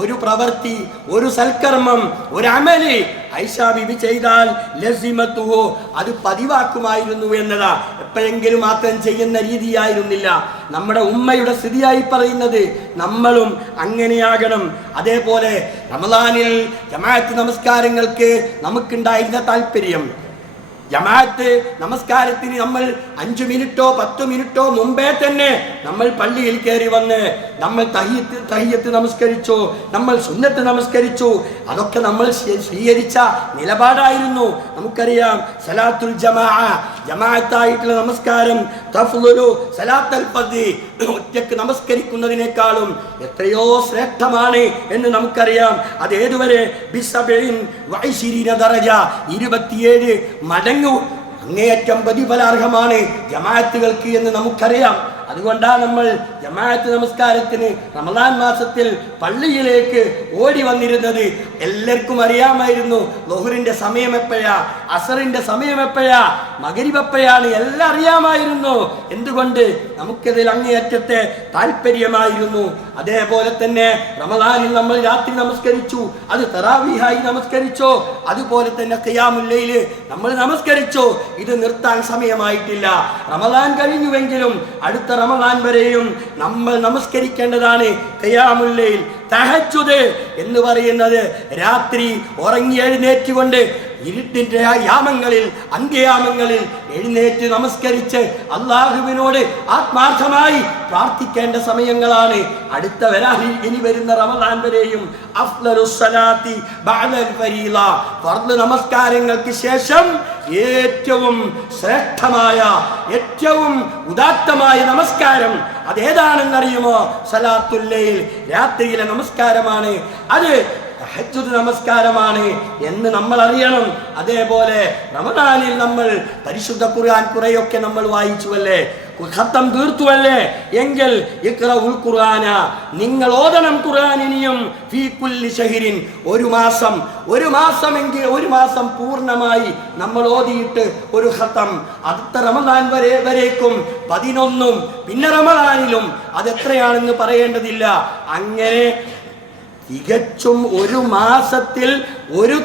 ഒരു പ്രവൃത്തി, ഒരു സൽക്കർമ്മം, ഒരു അമല് ആയിഷ ബിബി ചെയ്താൽ ലസിമത്തുഹു, അത് പതിവാക്കുമായിരുന്നു എന്നതാ. എപ്പോഴെങ്കിലും മാത്രം ചെയ്യുന്ന രീതിയായിരുന്നില്ല. നമ്മുടെ ഉമ്മയുടെ സ്ഥിതിയായി പറയുന്നത് നമ്മളും അങ്ങനെയാകണം. അതേപോലെ റമദാനിൽ ജമാഅത്ത് നമസ്കാരങ്ങൾക്ക് നമുക്കുണ്ടായിരുന്ന താല്പര്യം, ജമാഅത്ത് നമസ്കാരത്തിന് നമ്മൾ 5 മിനിറ്റോ 10 മിനിറ്റോ മുമ്പേ തന്നെ നമ്മൾ പള്ളിയിൽ കയറി വന്ന് നമ്മൾ തഹിയ്യത്ത് നമസ്കരിച്ചു, നമ്മൾ സുന്നത്ത് നമസ്കരിച്ചു. അതൊക്കെ നമ്മൾ സ്വീകരിച്ച നിലപാടായിരുന്നു. നമുക്കറിയാം സലാത്തുൽ ജമാഅത്തായിട്ടുള്ള നമസ്കാരം തഫ്ളുലു സലാത്തുൽ ഫർദ്, ഒറ്റയ്ക്ക് നമസ്കരിക്കുന്നതിനേക്കാളും എത്രയോ ശ്രേഷ്ഠമാണ് എന്ന് നമുക്കറിയാം. അത് ഏതുവരെ 27 ദറജ, 27 മടങ്ങ് അങ്ങേയറ്റം പ്രതിഫലാർഹമാണ് ജമാഅത്തുകൾക്ക് എന്ന് നമുക്കറിയാം. അതുകൊണ്ടാണ് നമ്മൾ ജമാഅത്ത് നമസ്കാരത്തിന് റമദാൻ മാസത്തിൽ പള്ളിയിലേക്ക് ഓടി വന്നിരുന്നത്. എല്ലാവർക്കും അറിയാമായിരുന്നു ളുഹറിന്റെ സമയം എപ്പോഴാ, അസറിന്റെ സമയം എപ്പോഴാ, മഗ്രിബ് എപ്പോഴാണ്, എല്ലാം അറിയാമായിരുന്നു. എന്തുകൊണ്ട്? നമുക്കതിൽ അങ്ങേയറ്റത്തെ താല്പര്യമായിരുന്നു. അതേപോലെ തന്നെ റമദാനിൽ നമ്മൾ രാത്രി നമസ്കരിച്ചു, അത് തറാവീഹായി നമസ്കരിച്ചോ, അതുപോലെ തന്നെ ഖിയാമുൽ ലൈൽ നമ്മൾ നമസ്കരിച്ചോ. ഇത് നിർത്താൻ സമയമായിട്ടില്ല. റമദാൻ കഴിഞ്ഞുവെങ്കിലും അടുത്ത റമദാൻ വരെയും നമ്മൾ നമസ്കരിക്കേണ്ടതാണ് ഖിയാമുൽ ലൈൽ, തഹജ്ജുദ് എന്ന് പറയുന്നത്. രാത്രി ഉറങ്ങി എഴുന്നേറ്റുകൊണ്ട് ഇരുട്ടിന്റെ യാമങ്ങളിൽ, അന്ത്യയാമങ്ങളിൽ എഴുന്നേറ്റ് നമസ്കരിച്ച് അള്ളാഹുവിനോട് ആത്മാർത്ഥമായി പ്രാർത്ഥിക്കേണ്ട സമയങ്ങളാണ്. അടുത്ത ഇനി വരുന്ന റമദാൻ വരെയും അഫ്ളലുസ്സലാത്തി ബഅദൽ ഫരീള, ഫർദ് നമസ്കാരങ്ങൾക്ക് ശേഷം ഏറ്റവും ശ്രേഷ്ഠമായ, ഏറ്റവും ഉദാത്തമായ നമസ്കാരം അതേതാണെന്നറിയുമോ? സലാത്തുൽ ലൈൽ, രാത്രിയിലെ നമസ്കാരമാണ്. അത് തഹജ്ജുദ് നമസ്കാരമാണ് എന്ന് നമ്മൾ അറിയണം. അതേപോലെ റമദാനിൽ നമ്മൾ പരിശുദ്ധ ഖുർആൻ കുറെയൊക്കെ നമ്മൾ വായിച്ചുവല്ലേ, ഖത്തം തീർത്തുവല്ലേ, എങ്കിൽ ഇഖ്റഉൽ ഖുർആന, നിങ്ങൾ ഓതണം ഖുർആൻ ഇനിയും. ഫീ കുല്ലി ശഹ്റിൻ, ഒരു മാസമെങ്കിൽ ഒരു മാസം പൂർണ്ണമായി നമ്മൾ ഓതിയിട്ട് ഒരു ഖത്തം, അടുത്ത റമദാൻ വരേക്കും 11 പിന്നെ റമദാനിലും അതെത്രയാണെന്ന് പറയേണ്ടതില്ല. അങ്ങനെ തികച്ചും ഒരു മാസത്തിൽ ഒരു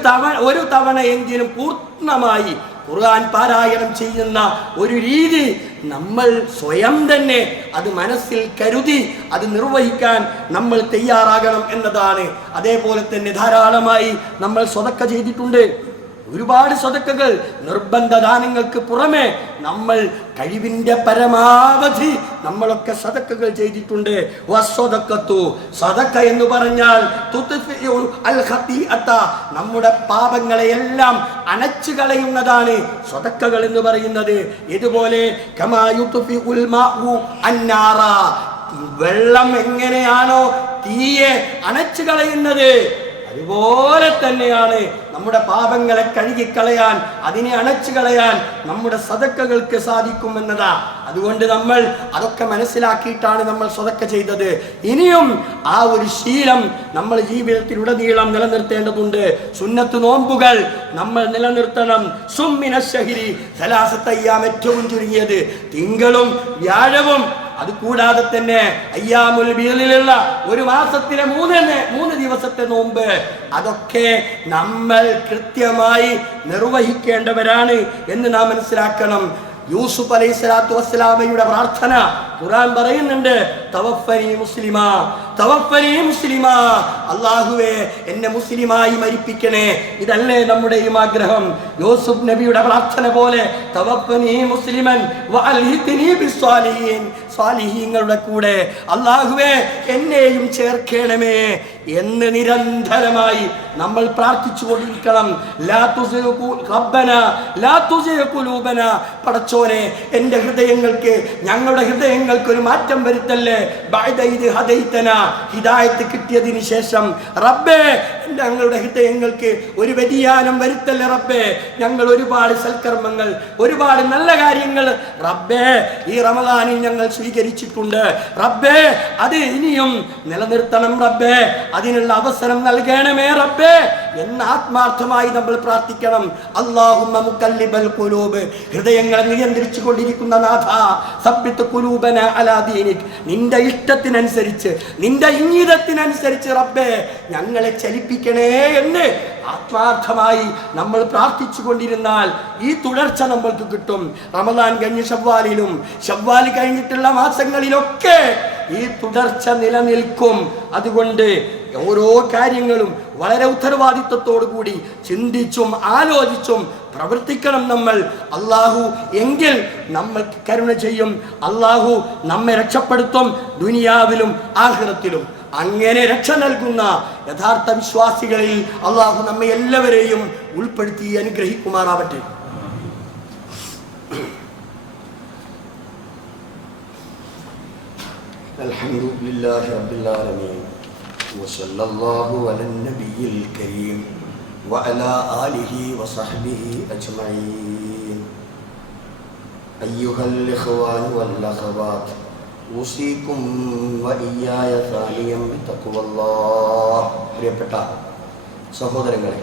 തവണയെങ്കിലും പൂർണ്ണമായി ഖുർആൻ പാരായണം ചെയ്യുന്ന ഒരു രീതി നമ്മൾ സ്വയം തന്നെ അത് മനസ്സിൽ കരുതി അത് നിർവഹിക്കാൻ നമ്മൾ തയ്യാറാകണം എന്നതാണ്. അതേപോലെ തന്നെ ധാരാളമായി നമ്മൾ സ്വതക്ക ചെയ്തിട്ടുണ്ട്. ഒരുപാട് സ്വതക്കകൾ, നിർബന്ധ ദാനങ്ങൾക്ക് പുറമെ നമ്മൾ കഴിവിന്റെ പരമാവധി നമ്മളൊക്കെ സദക്കകൾ ചെയ്തിട്ടുണ്ട്. വസ്സദഖത്തു, സദക്ക എന്ന് പറഞ്ഞാൽ തുത്ഫിഉ അൽ ഖതീഅത, നമ്മുടെ പാപങ്ങളെയെല്ലാം അണച്ചു കളയുന്നതാണ് സദക്കകൾ എന്ന് പറയുന്നത്. ഇതുപോലെ കമാ യുത്ഫിഉൽ മാഉ അന്നാറ, വെള്ളം എങ്ങനെയാണോ തീയെ അണച്ചു കളയുന്നത്, അതുപോലെ തന്നെയാണ് നമ്മുടെ പാപങ്ങളെ കഴുകിക്കളയാൻ, അതിനെ അണച്ചു കളയാൻ നമ്മുടെ സദക്കകൾക്ക് സാധിക്കുമെന്നതാ. അതുകൊണ്ട് നമ്മൾ അതൊക്കെ മനസ്സിലാക്കിയിട്ടാണ് നമ്മൾ സദക്ക ചെയ്തത്. ഇനിയും ആ ഒരു ശീലം നമ്മൾ ജീവിതത്തിലുടനീളം നിലനിർത്തേണ്ടതുണ്ട്. സുന്നത്ത് നോമ്പുകൾ നമ്മൾ നിലനിർത്തണം. സുമ്മിന ശഹരി, സലാസത്ത് അയ്യാം, ഏറ്റവും ചുരുങ്ങിയത് തിങ്കളും വ്യാഴവും. അതുകൂടാതെ തന്നെ അയ്യാമുൽ ബീദിലുള്ള ഒരു മാസത്തിലെ 3 ദിവസത്തെ നോമ്പ്, അതൊക്കെ നമ്മൾ കൃത്യമായി നിർവഹിക്കേണ്ടവരാണ് എന്ന് നാം മനസ്സിലാക്കണം. യൂസുഫ് അലൈഹി സ്വലാത്തു വസ്സലാമയുടെ പ്രാർത്ഥന ഖുർആൻ പറയുന്നുണ്ട്, തവഫനി മുസ്ലിമാ, തവഫനി മുസ്ലിമാ, അല്ലാഹുവേ എന്നെ മുസ്ലിമായി മരിപ്പിക്കണേ. ഇതല്ലേ നമ്മുടെയും ആഗ്രഹം? യൂസുഫ് നബിയുടെ പ്രാർത്ഥന പോലെ തവഫനി മുസ്ലിമൻ വഅൽഹിഖ്നി ബിസ്സാലിഹീൻ, സ്വാലിഹീങ്ങളുടെ കൂടെ അല്ലാഹുവേ എന്നെയും ചേർക്കണമേ എന്ന് നിരന്തരമായി നമ്മൾ പ്രാർത്ഥിച്ചു കൊണ്ടിരിക്കണം. ലാ തുസിഗു റബ്ബന ലാ തുസിഗു ഖുലൂബന, പടച്ച പടച്ചോനെ എൻ്റെ ഹൃദയങ്ങൾക്ക്, ഞങ്ങളുടെ ഹൃദയങ്ങൾക്ക് ഒരു മാറ്റം വരുത്തല്ലേ. ഹിദായത്ത് കിട്ടിയതിന് ശേഷം റബ്ബേ ഞങ്ങളുടെ ഹൃദയങ്ങൾക്ക് ഒരു വ്യതിയാനം വരുത്തല്ലേ റബ്ബേ. ഞങ്ങൾ ഒരുപാട് സൽക്കർമ്മങ്ങൾ, ഒരുപാട് നല്ല കാര്യങ്ങൾ റബ്ബേ ഈ റമദാനിൽ ഞങ്ങൾ സ്വീകരിച്ചിട്ടുണ്ട് റബ്ബേ. അത് ഇനിയും നിലനിർത്തണം റബ്ബേ. അതിനുള്ള അവസരം നൽകണമേ റബ്ബേ എന്ന് ആത്മാർത്ഥമായി നമ്മൾ പ്രാർത്ഥിക്കണം. അല്ലാഹുമ്മ മുഖല്ലിബൽ ഖുലൂബ്, ഹൃദയങ്ങളെ നിയന്ത്രിച്ചു കൊണ്ടിരിക്കുന്ന നാഥ, സബ്ബിത് ഖുലൂബന അലാ ദീനിക്, നിന്റെ ഇഷ്ടത്തിനനുസരിച്ച്, നിന്റെ ഇംഗിതത്തിനനുസരിച്ച് റബ്ബേ ഞങ്ങളെ ചലിപ്പിക്കണേ എന്ന് ആത്മാർത്ഥമായി നമ്മൾ പ്രാർത്ഥിച്ചു കൊണ്ടിരുന്നാൽ ഈ തുടർച്ച നമ്മൾക്ക് കിട്ടും. റമദാൻ കഴിഞ്ഞ് ഷവ്വാലിലും, ഷവ്വാൽ കഴിഞ്ഞിട്ടുള്ള മാസങ്ങളിലൊക്കെ ഈ തുടർച്ച നിലനിൽക്കും. അതുകൊണ്ട് ഓരോ കാര്യങ്ങളും വളരെ ഉത്തരവാദിത്വത്തോടു കൂടി ചിന്തിച്ചും ആലോചിച്ചും പ്രവർത്തിക്കണം നമ്മൾ. അള്ളാഹു എങ്കിൽ നമ്മൾക്ക് കരുണ ചെയ്യും. അള്ളാഹു നമ്മെ രക്ഷപ്പെടുത്തും ദുനിയാവിലും ആഖിറത്തിലും. അങ്ങനെ രക്ഷ നൽകുന്ന യഥാർത്ഥ വിശ്വാസികളിൽ അള്ളാഹു നമ്മെ എല്ലാവരെയും ഉൾപ്പെടുത്തി അനുഗ്രഹിക്കുമാറാവട്ടെ. അൽഹംദുലില്ലാഹി റബ്ബിൽ ആലമീൻ വസല്ലല്ലാഹു അലൻ നബിയിൽ കരീം വഅലാ ആലിഹി വസഹ്ബിഹി അജ്മഈൻ. അയ്യുഹൽ ഇഖ്വാൻ വൽ അഖവാത്ത് ഉസീകും വഇയ്യായ സാലിയം ബിതഖ്വല്ലാഹ്. പ്രിയപ്പെട്ട സഹോദരങ്ങളെ,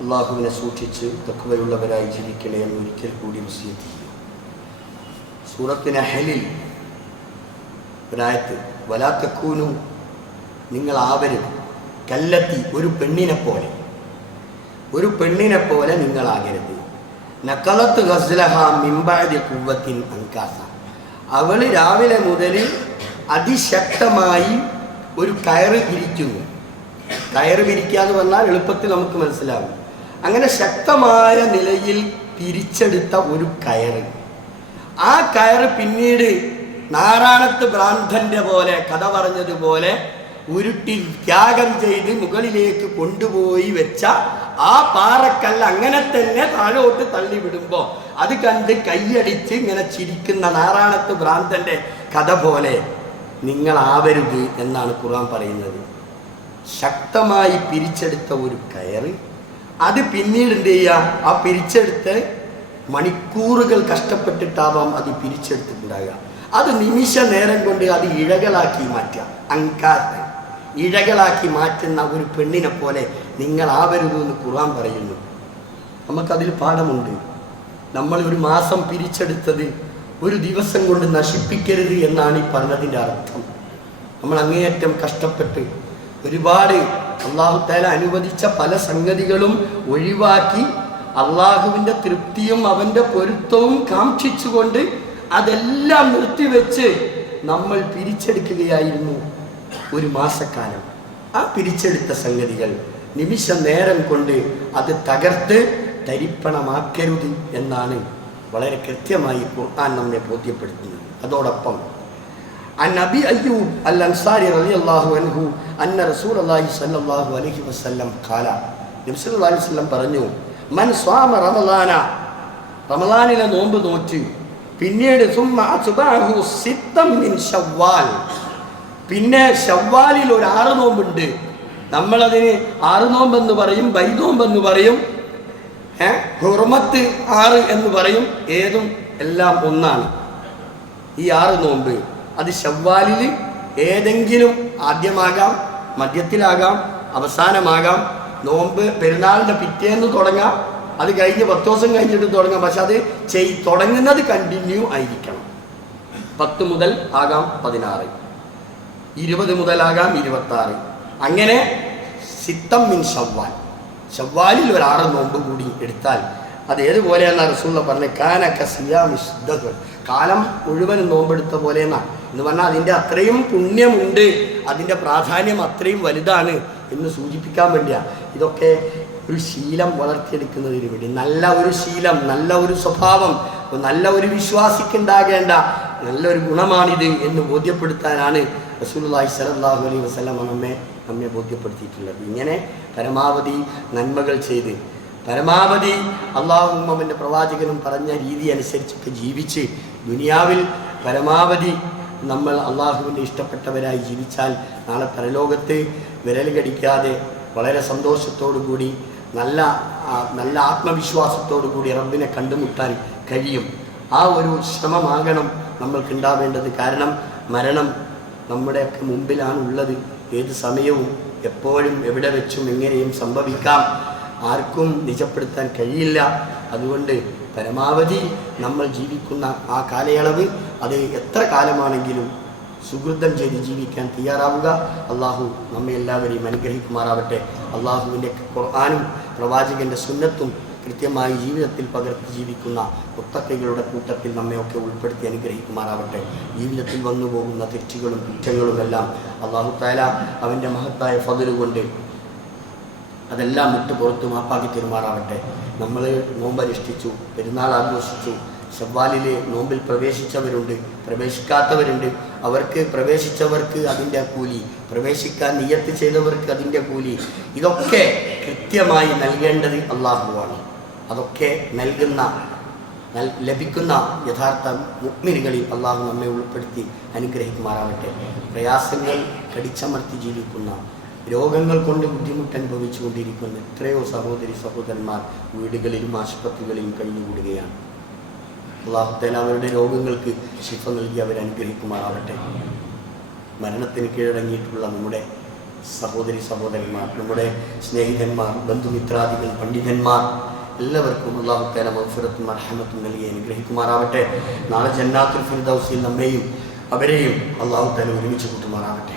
അള്ളാഹുവിനെ സൂക്ഷിച്ച് തഖ്വയുള്ളവരായി ജീവിക്കണേ എന്ന് ഒരിക്കൽ കൂടി വസിയത്ത് ചെയ്യുന്നു. സൂറത്ത് നഹ്ലിൽ ഒരായത്ത്, വലാ തകൂനു, നിങ്ങളാവരുത്, കല്ലത്തി, ഒരു പെണ്ണിനെ പോലെ, ഒരു പെണ്ണിനെ പോലെ നിങ്ങളാകരുത്. നഖലത്ത് ഗസ്ലഹ മിൻ ബഅദി ഖുവ്വത്തിൻ അൻകാസ, അവൾ രാവിലെ മുതൽ അതിശക്തമായി ഒരു കയറ് വിരിക്കുന്നു. കയറ് വിരിക്കുക എന്ന് പറഞ്ഞാൽ എളുപ്പത്തിൽ നമുക്ക് മനസ്സിലാവും. അങ്ങനെ ശക്തമായ നിലയിൽ പിരിച്ചെടുത്ത ഒരു കയറ്, ആ കയറ് പിന്നീട് നാരായണത്ത് ഭ്രാന്തന്റെ പോലെ കഥ പറഞ്ഞതുപോലെ ഉരുട്ടി ത്യാഗം ചെയ്ത് മുകളിലേക്ക് കൊണ്ടുപോയി വെച്ച ആ പാറക്കല്ല് അങ്ങനെ തന്നെ താഴോട്ട് തള്ളിവിടുമ്പോൾ അത് കണ്ട് കൈയടിച്ച് ഇങ്ങനെ ചിരിക്കുന്ന നാരായണത്ത് ഭ്രാന്തന്റെ കഥ പോലെ നിങ്ങളാവരുത് എന്നാണ് ഖുർആൻ പറയുന്നത്. ശക്തമായി പിരിച്ചെടുത്ത ഒരു കയറ്, അത് പിന്നീട് എന്ത് ചെയ്യുക, ആ പിരിച്ചെടുത്ത് മണിക്കൂറുകൾ കഷ്ടപ്പെട്ടിട്ടാവാം അത് പിരിച്ചെടുത്തിട്ടുണ്ടാകുക. അത് നിമിഷ നേരം കൊണ്ട് അത് ഇഴകളാക്കി മാറ്റുക. അങ്കാത്ത് ഇഴകളാക്കി മാറ്റുന്ന ഒരു പെണ്ണിനെ പോലെ നിങ്ങളാവരുത് എന്ന് ഖുർആൻ പറയുന്നു. നമുക്കതിൽ പാഠമുണ്ട്. നമ്മൾ ഒരു മാസം പിരിച്ചെടുത്തത് ഒരു ദിവസം കൊണ്ട് നശിപ്പിക്കരുത് എന്നാണ് ഈ പറഞ്ഞതിൻ്റെ അർത്ഥം. നമ്മൾ അങ്ങേയറ്റം കഷ്ടപ്പെട്ട് ഒരുപാട് അള്ളാഹു തആല അനുവദിച്ച പല സംഗതികളും ഒഴിവാക്കി അള്ളാഹുവിൻ്റെ തൃപ്തിയും അവൻ്റെ പൊരുത്തവും കാക്ഷിച്ചുകൊണ്ട് അതെല്ലാം നിർത്തിവെച്ച് നമ്മൾ പിരിച്ചെടുക്കുകയായിരുന്നു ഒരു മാസക്കാലം. ആ പിരിച്ചെടുത്ത സംഗതികൾ നിമിഷ നേരം കൊണ്ട് അത് തകർത്ത് തരിപ്പണമാക്കരുത് എന്നാണ് വളരെ കൃത്യമായി ഖുർആൻ നമ്മെ ബോധ്യപ്പെടുത്തുന്നത്. അതോടൊപ്പം നബി അയ്യൂബ് അൽ അൻസാരി റളിയല്ലാഹു അൻഹു അന്ന റസൂലുള്ളാഹി സ്വല്ലല്ലാഹു അലൈഹി വസല്ലം ഖാല, നബി സല്ലല്ലാഹു അലൈഹി വസല്ലം പറഞ്ഞു, മൻ സ്വാമ റമളാന, റമളാനിലെ നോമ്പ് നോറ്റ് പിന്നീട് സുമ്മ അസ്ബഹു സിത്തം മിൻ ശവ്വാൽ, പിന്നെ ശവ്വാലിൽ ഒരു 6 നോമ്പുണ്ട്. നമ്മളതിന് 6 നോമ്പെന്ന് പറയും, ബൈനോമ്പെന്ന് പറയും, ഹുർമത്ത് 6 എന്ന് പറയും. ഏതും എല്ലാം ഒന്നാണ്. ഈ 6 നോമ്പ് അത് ശവ്വാലിൽ ഏതെങ്കിലും ആദ്യമാകാം, മധ്യത്തിലാകാം, അവസാനമാകാം. നോമ്പ് പെരുന്നാളിൻ്റെ പിറ്റേന്ന് തുടങ്ങാം, അത് കഴിഞ്ഞ് 10 ദിവസം കഴിഞ്ഞിട്ട് തുടങ്ങാം. പക്ഷെ അത് തുടങ്ങുന്നത് കണ്ടിന്യൂ ആയിരിക്കണം. 10 മുതൽ ആകാം 16, 20 മുതലാകാം 26. അങ്ങനെ സിത്തം മിൻ ശവ്വാൽ, ശവ്വാലിൽ ഒരു 6 നോമ്പ് കൂടി എടുത്താൽ അത് ഏതുപോലെയെന്ന റസൂലുള്ള പറഞ്ഞത്, കാനക സിയാമിസ്ദഖ്, കാലം മുഴുവൻ നോമ്പെടുത്ത പോലെ എന്നാണ്. എന്ന് പറഞ്ഞാൽ അതിൻ്റെ അത്രയും പുണ്യമുണ്ട്, അതിൻ്റെ പ്രാധാന്യം അത്രയും വലുതാണ് എന്ന് സൂചിപ്പിക്കാൻ വേണ്ടിയാണ്. ഇതൊക്കെ ഒരു ശീലം വളർത്തിയെടുക്കുന്നതിന് വേണ്ടി, നല്ല ഒരു ശീലം, നല്ല ഒരു സ്വഭാവം, നല്ല ഒരു വിശ്വാസിക്കുണ്ടാകേണ്ട നല്ലൊരു ഗുണമാണിത് എന്ന് ബോധ്യപ്പെടുത്താനാണ് റസൂലുള്ളാഹി സ്വല്ലല്ലാഹു അലൈഹി വസല്ലം നമ്മെ ബോധ്യപ്പെടുത്തിയിട്ടുള്ളത്. ഇങ്ങനെ പരമാവധി നന്മകൾ ചെയ്ത് പരമാവധി അള്ളാഹുവും അവൻ്റെ പ്രവാചകനും പറഞ്ഞ രീതി അനുസരിച്ചൊക്കെ ജീവിച്ച് ദുനിയാവിൽ പരമാവധി നമ്മൾ അള്ളാഹുവിൻ്റെ ഇഷ്ടപ്പെട്ടവരായി ജീവിച്ചാൽ നാളെ പരലോകത്ത് വിരൽ കടിക്കാതെ വളരെ സന്തോഷത്തോടു കൂടി നല്ല ആത്മവിശ്വാസത്തോടു കൂടി റബ്ബിനെ കണ്ടുമുട്ടാൻ കഴിയും. ആ ഒരു ശ്രമമാകണം നമ്മൾക്കുണ്ടാവേണ്ടത്. കാരണം മരണം നമ്മുടെയൊക്കെ മുമ്പിലാണ് ഉള്ളത്. ഏത് സമയവും എപ്പോഴും എവിടെ വെച്ചും എങ്ങനെയും സംഭവിക്കാം. ആർക്കും നിജപ്പെടുത്താൻ കഴിയില്ല. അതുകൊണ്ട് പരമാവധി നമ്മൾ ജീവിക്കുന്ന ആ കാലയളവ് അത് എത്ര കാലമാണെങ്കിലും സുഹൃതം ചെയ്ത് ജീവിക്കാൻ തയ്യാറാവുക. അള്ളാഹു നമ്മെ എല്ലാവരെയും അനുഗ്രഹിക്കുമാറാവട്ടെ. അള്ളാഹുവിൻ്റെ ഖുർആനും പ്രവാചകൻ്റെ സുന്നത്തും കൃത്യമായി ജീവിതത്തിൽ പകർത്തി ജീവിക്കുന്ന മുത്തഖികളുടെ കൂട്ടത്തിൽ നമ്മയൊക്കെ ഉൾപ്പെടുത്തി അനുഗ്രഹിക്കുമാറാവട്ടെ. ജീവിതത്തിൽ വന്നു പോകുന്ന തെറ്റുകളും കുറ്റങ്ങളുമെല്ലാം അള്ളാഹു തആല അവൻ്റെ മഹത്തായ ഫദ്ല് കൊണ്ട് അതെല്ലാം വിട്ട് പുറത്ത് മാപ്പാക്കി തരുമാറാവട്ടെ. നമ്മൾ നോമ്പനുഷ്ഠിച്ചു, പെരുന്നാൾ ആഘോഷിച്ചു, ശവ്വാലിലെ നോമ്പിൽ പ്രവേശിച്ചവരുണ്ട്, പ്രവേശിക്കാത്തവരുണ്ട്. പ്രവേശിച്ചവർക്ക് അതിൻ്റെ കൂലി, പ്രവേശിക്കാൻ നിയ്യത്ത് ചെയ്തവർക്ക് അതിൻ്റെ കൂലി, ഇതൊക്കെ കൃത്യമായി നൽകേണ്ടത് അള്ളാഹുവാണ്. അതൊക്കെ ലഭിക്കുന്ന യഥാർത്ഥ മുഅ്മിനുകളിൽ അള്ളാഹു നമ്മെ ഉൾപ്പെടുത്തി അനുഗ്രഹിക്കുമാറാവട്ടെ. പ്രയാസങ്ങൾ കടിച്ചമർത്തി ജീവിക്കുന്ന, രോഗങ്ങൾ കൊണ്ട് ബുദ്ധിമുട്ട് അനുഭവിച്ചു കൊണ്ടിരിക്കുന്ന എത്രയോ സഹോദരന്മാർ വീടുകളിലും ആശുപത്രികളിലും കഴിഞ്ഞുകൂടുകയാണ്. അല്ലാഹു തആല അവരുടെ രോഗങ്ങൾക്ക് ശിഫ നൽകി അവരെ അനുഗ്രഹിക്കുമാറാവട്ടെ. മരണത്തിന് കീഴടങ്ങിയിട്ടുള്ള നമ്മുടെ സഹോദരന്മാർ, നമ്മുടെ സ്നേഹിതന്മാർ, ബന്ധുമിത്രാദികൾ, പണ്ഡിതന്മാർ എല്ലാവർക്കും അല്ലാഹു തആല മഗ്ഫിറത്തും റഹ്മത്തും നൽകി അനുഗ്രഹിക്കുമാറാവട്ടെ. നാളെ ജന്നാത്തുൽ ഫിർദൗസിൽ നമ്മെയും അവരെയും അല്ലാഹു തആല ഒരുമിച്ച് കൂട്ടുമാറാവട്ടെ.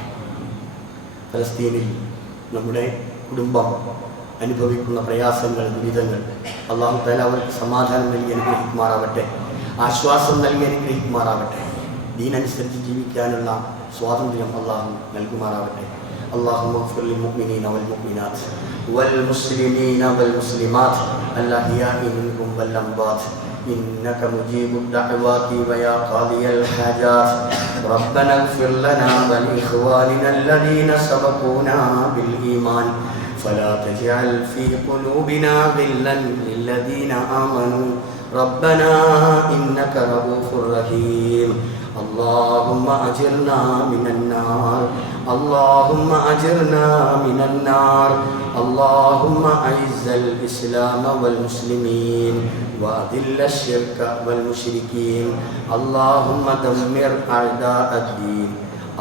ഫലസ്തീനിൽ നമ്മുടെ കുടുംബം അനുഭവിക്കുന്ന പ്രയാസങ്ങൾ, ദുരിതങ്ങൾ അല്ലാഹു തആല അവർക്ക് സമാധാനം നൽകി അനുഗ്രഹിക്കുമാറാവട്ടെ, ആശ്വാസം നൽകി അനുഗ്രഹിക്കുമാറാവട്ടെ. ദീനനുസരിച്ച് ജീവിക്കാനുള്ള സ്വാതന്ത്ര്യം അല്ലാഹു നൽകുമാറാവട്ടെ. اللهم اغفر للمؤمنين والمؤمنات والمسلمين والمسلمات الأحياء منهم والأموات إنك مجيب الدعوات ويا قاضي الحاجات. ربنا اغفر لنا ولإخواننا الذين سبقونا بالإيمان فلا تجعل في قلوبنا غلا للذين آمنوا ربنا إنك رؤوف رحيم. اللهم أجرنا من النار، اللهم أجرنا من النار. اللهم أعز الإسلام والمسلمين وأذل الشرك والمشركين. اللهم دمر أعداء الدين.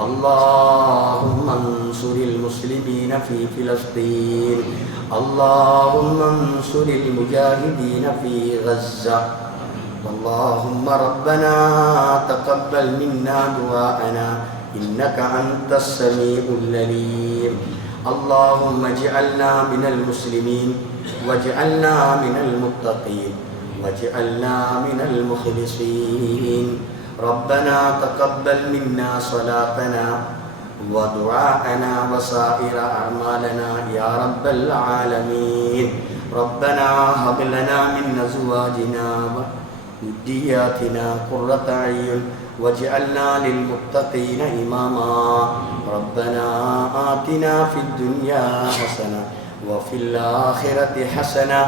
اللهم انصر المسلمين في فلسطين. اللهم انصر المجاهدين في غزة. اللهم ربنا تقبل منا دعاءنا إنك أنت السميع العليم. اللهم اجعلنا من المسلمين واجعلنا من المتقين واجعلنا من المخلصين. ربنا تقبل منا صلاتنا ودعاءنا وسائر أعمالنا يا رب العالمين. ربنا هب لنا من أزواجنا وذرياتنا قرة أعين واجعلنا للمتقين إماما. ربنا آتنا في الدنيا حسنة وفي الآخرة حسنة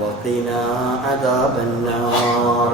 وقنا عذاب النار.